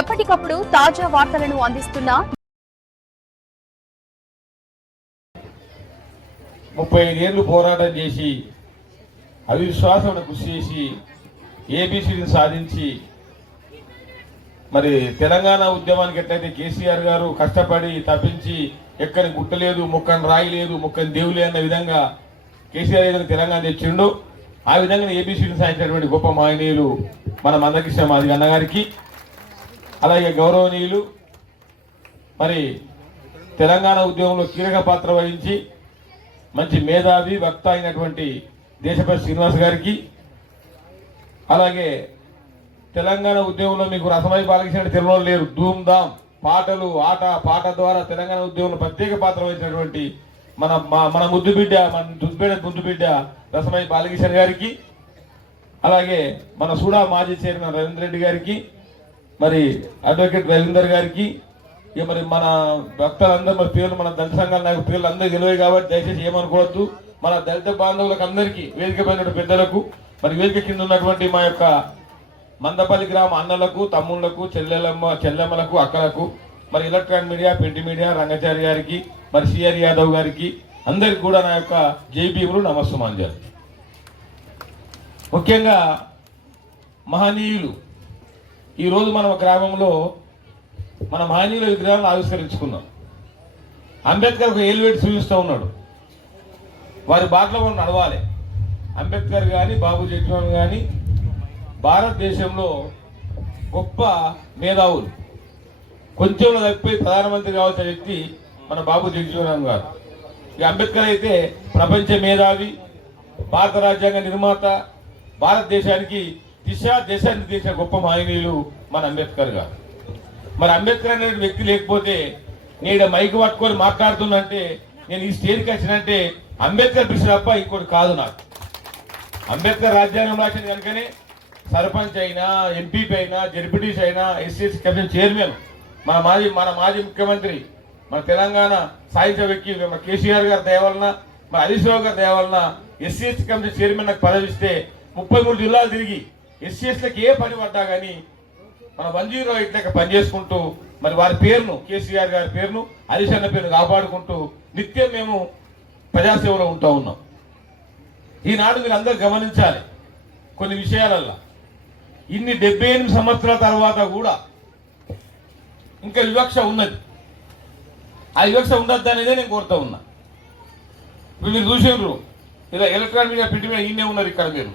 ఎప్పటికప్పుడు తాజా వార్తలను అందిస్తున్న 35 ఏళ్లు పోరాటం చేసి అవిశ్వాసం కృషి చేసి ఏబీసీని సాధించి మరి తెలంగాణ ఉద్యమానికి ఎట్లయితే కేసీఆర్ గారు కష్టపడి తప్పించి ఎక్కని గుట్టలేదు ముక్కని రాయి లేదు ముక్కని దేవులే అన్న విధంగా కేసీఆర్ గారు తెలంగాణ తెచ్చిండు. ఆ విధంగా ఏబీసీని సాధించినటువంటి గొప్ప మహనీయులు మన మందకృష్ణ మాదిగ అన్న గారికి, అలాగే గౌరవనీయులు మరి తెలంగాణ ఉద్యమంలో కీలక పాత్ర వహించి మంచి మేధావి వక్త అయినటువంటి దేశపతి శ్రీనివాస్ గారికి, అలాగే తెలంగాణ ఉద్యమంలో మీకు రసమై బాలకృష్ణ తెలియని లేరు, ధూమ్ ధామ్ పాటలు ఆట పాట ద్వారా తెలంగాణ ఉద్యమంలో ప్రత్యేక పాత్ర వహించినటువంటి మన ముద్దుబిడ్డ ముద్దుబిడ్డ రసమై బాలకృష్ణ గారికి, అలాగే మన సూడా మాజీ చైర్మన్ రవీంద్ర రెడ్డి గారికి, మరి అడ్వకేట్ రవీందర్ గారికి, ఇక మరి మన భక్తులందరూ మరి పేర్లు మన దళిత సంఘాల నాకు పేర్లు అందరూ తెలివే కాబట్టి దయచేసి ఏమనుకోవద్దు. మన దళిత బాంధవులకు అందరికీ వేదిక పైన పెద్దలకు మరి వేదిక కింద ఉన్నటువంటి మా యొక్క మందపల్లి గ్రామ అన్నలకు తమ్ముళ్లకు చెల్లెమ్మలకు అక్కలకు మరి electronic media print media Rangachari గారికి మరి సిఆర్ యాదవ్ గారికి అందరికి కూడా నా యొక్క జైభీములు నమస్సుమాంజలు. ముఖ్యంగా మహనీయులు ఈరోజు మన గ్రామంలో మన మహనీయుల విగ్రహాలను ఆవిష్కరించుకున్నాం. అంబేద్కర్ ఒక ఏలువేటి చూపిస్తూ ఉన్నాడు, వారి బాటలో మనం నడవాలి. అంబేద్కర్ కానీ బాబు జగజీవన్ కానీ భారతదేశంలో గొప్ప మేధావులు, కొంచెంలో తప్పిపోయి ప్రధానమంత్రి కావాల్సిన వ్యక్తి మన బాబు జగజీవన్ గారు. ఇక అంబేద్కర్ అయితే ప్రపంచ మేధావి, భారత రాజ్యాంగ నిర్మాత, భారతదేశానికి దిశాన్ని తీసిన గొప్ప మహనీయులు మన అంబేద్కర్ గారు. మరి అంబేద్కర్ అనే వ్యక్తి లేకపోతే నేను మైక్ పట్టుకొని మాట్లాడుతున్నంటే నేను ఈ స్టేజ్కి వచ్చినంటే అంబేద్కర్ కృషి తప్ప ఇంకోటి కాదు నాకు. అంబేద్కర్ రాజ్యాంగం రాసింది కనుకనే సర్పంచ్ అయినా ఎంపీపీ అయినా జడ్పీటీసీ అయినా ఎస్సీఎస్సీ కమిషన్ చైర్మన్ మన మాజీ ముఖ్యమంత్రి మన తెలంగాణ సాహిత్య వ్యక్తి మన కేసీఆర్ గారి దయవలన మన హరీష్ రావు గారి దయవలన ఎస్సీఎస్సీ కమిషన్ చైర్మన్ నాకు పదవి ఇస్తే 33 జిల్లాలు తిరిగి ఎస్సీఎస్సీలకు ఏ పని పడ్డా కానీ మన 108 లెక్క పనిచేసుకుంటూ మరి వారి పేరును కేసీఆర్ గారి పేరును హరీష్ అన్న పేరును కాపాడుకుంటూ నిత్యం మేము ప్రజాసేవలో ఉంటూ ఉన్నాం. ఈనాడు మీరు అందరూ గమనించాలి కొన్ని విషయాలల్లో ఇన్ని 78 సంవత్సరాల తర్వాత కూడా ఇంకా వివక్ష ఉన్నది. ఆ వివక్ష ఉండద్దు అనేదే నేను కోరుతా ఉన్నా. ఇప్పుడు మీరు చూసారు ఇలా ఎలక్ట్రానిక్ మీడియా ప్రింట్ మీద ఈయనే ఉన్నారు. ఇక్కడ మీరు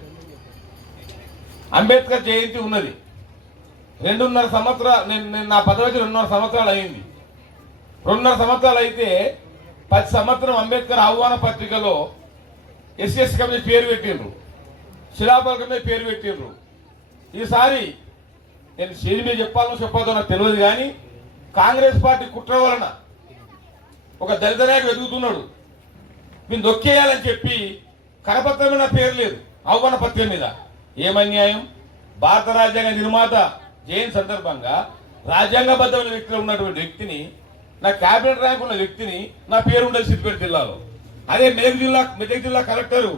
అంబేద్కర్ జయంతి ఉన్నది. 2.5 సంవత్సరాలు నేను నా పదవి 2.5 సంవత్సరాలు అయింది. 2.5 సంవత్సరాలు అయితే 10 సంవత్సరం అంబేద్కర్ ఆహ్వాన పత్రికలో ఎస్సీఎస్సీ కమిషన్ పేరు పెట్టిండ్రు, శిలాఫలకం మీద పేరు పెట్టిండ్రు. ఈసారి నేను స్టేజ్ మీద చెప్పాదో నాకు తెలియదు కానీ కాంగ్రెస్ పార్టీ కుట్ర వలన ఒక దళిత నాయకుడు వెతుకుతున్నాడు, మీరు దొక్కేయాలని చెప్పి కరపత్రం మీద పేరు లేదు, ఆహ్వాన పత్రిక మీద. ఏమన్యాయం! భారత రాజ్యాంగ నిర్మాత జయంతి సందర్భంగా రాజ్యాంగబద్ధమైన వ్యక్తిలో ఉన్నటువంటి వ్యక్తిని, నా క్యాబినెట్ ర్యాంక్ ఉన్న వ్యక్తిని నా పేరు ఉండేది సిద్దిపేట జిల్లాలో. అదే మెదక్ జిల్లా కలెక్టరు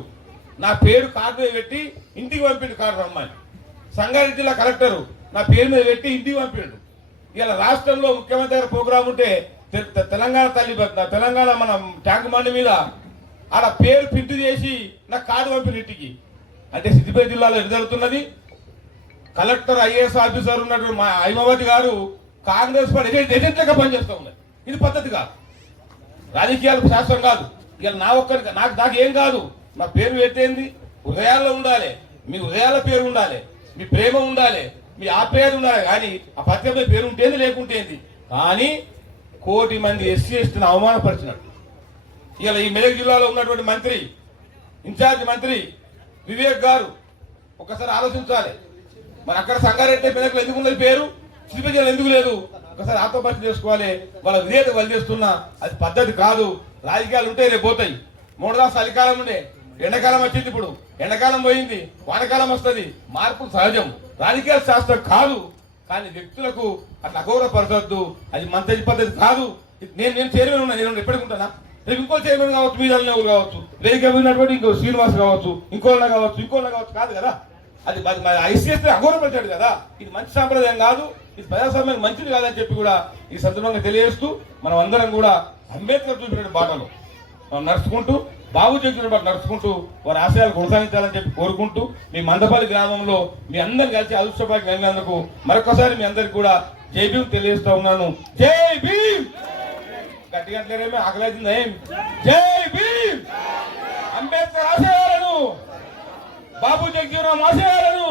నా పేరు కార్డు పెట్టి ఇంటికి పంపిండు, కార్డు రమ్మని. సంగారెడ్డి జిల్లా కలెక్టరు నా పేరు మీద పెట్టి ఇంటికి పంపిండు. ఇలా రాష్ట్రంలో ముఖ్యమంత్రి గారి ప్రోగ్రాం ఉంటే తెలంగాణ తెలంగాణ మన ట్యాంక్ మండి మీద ఆడ పేరు ప్రింట్ చేసి నాకు కార్డు పంపిణీ ఇంటికి. అంటే సిద్దిపేట జిల్లాలో ఏం జరుగుతున్నది? కలెక్టర్ ఐఏఎస్ ఆఫీసర్ ఉన్నటువంటి మా హైమావతి గారు కాంగ్రెస్ పార్టీ ఏజెంట్లుగా పనిచేస్తూ ఉన్నారు. ఇది పద్ధతి కాదు, రాజకీయాలకు శాస్త్రం కాదు. ఇలా నాకు ఏం కాదు, నా పేరు పెట్టేంది హృదయాల్లో ఉండాలి, మీ హృదయాల పేరు ఉండాలి, మీ ప్రేమ ఉండాలి, మీ ఆప్యాయత ఉండాలి. కానీ ఆ పత్రిక పేరు ఉంటేంది లేకుంటేంది. కానీ 1 కోటి మంది ఎస్సీ ఎస్టీని అవమానపరిచినట్టు ఇలా ఈ మెదక్ జిల్లాలో ఉన్నటువంటి మంత్రి, ఇన్ఛార్జ్ మంత్రి వివేక్ గారు ఒకసారి ఆలోచించాలి. మరి అక్కడ సంగారెడ్డి మెదక్లో ఎందుకు ఉన్నది పేరు, సిద్దిపేట జిల్లా ఎందుకు లేదు? ఒకసారి ఆత్మపరిచయం చేసుకోవాలి. వాళ్ళ విధేయత వాళ్ళు చేస్తున్నా అది పద్ధతి కాదు. రాజకీయాలు ఉంటే రేపు పోతాయి. 3 రాష్ట్రాలు చలికాలం ఉండే, ఎండాకాలం వచ్చింది, ఇప్పుడు ఎండాకాలం పోయింది, వానకాలం వస్తుంది. మార్పులు సహజం, రాజకీయ శాస్త్రం కాదు. కానీ వ్యక్తులకు అట్లా అగౌరవపరచొద్దు, అది మంచి పద్ధతి కాదు. నేను చైర్మన్ ఉన్నా, నేను ఎప్పటికి ఉంటానా? రేపు ఇంకో చైర్మన్ కావచ్చు, మీద కావచ్చు, వేదిక ఉన్నటువంటి ఇంకో శ్రీనివాస్ కావచ్చు, ఇంకోళ్ళ కావచ్చు కాదు కదా. అది ఐసీఎస్ అగౌరవపరిచాడు కదా. ఇది మంచి సాంప్రదాయం కాదు. ఇది ప్రజాస్వామ్యానికి మంచిది కాదని చెప్పి కూడా ఈ సందర్భంగా తెలియజేస్తూ మనం అందరం కూడా అంబేద్కర్ చూపిన బాటలో మనం నడుచుకుంటూ బాబు చెప్పిన బాట నడుచుకుంటూ వారి ఆశయాలు కొనసాగించాలని చెప్పి కోరుకుంటూ మీ మందపల్లి గ్రామంలో మీ అందరు కలిసి అదృష్టపాకి వెళ్ళినందుకు మరొకసారి మీ అందరికి కూడా జై భీమ్ తెలియజేస్తా ఉన్నాను. జై భీమ్. గట్టిగా అంటలేరేమో ఆకలిందా ఏం? జై భీమ్. అంబేద్కర్ ఆశయాలను, బాబు జగజీవన్ రామ్ ఆశయాలను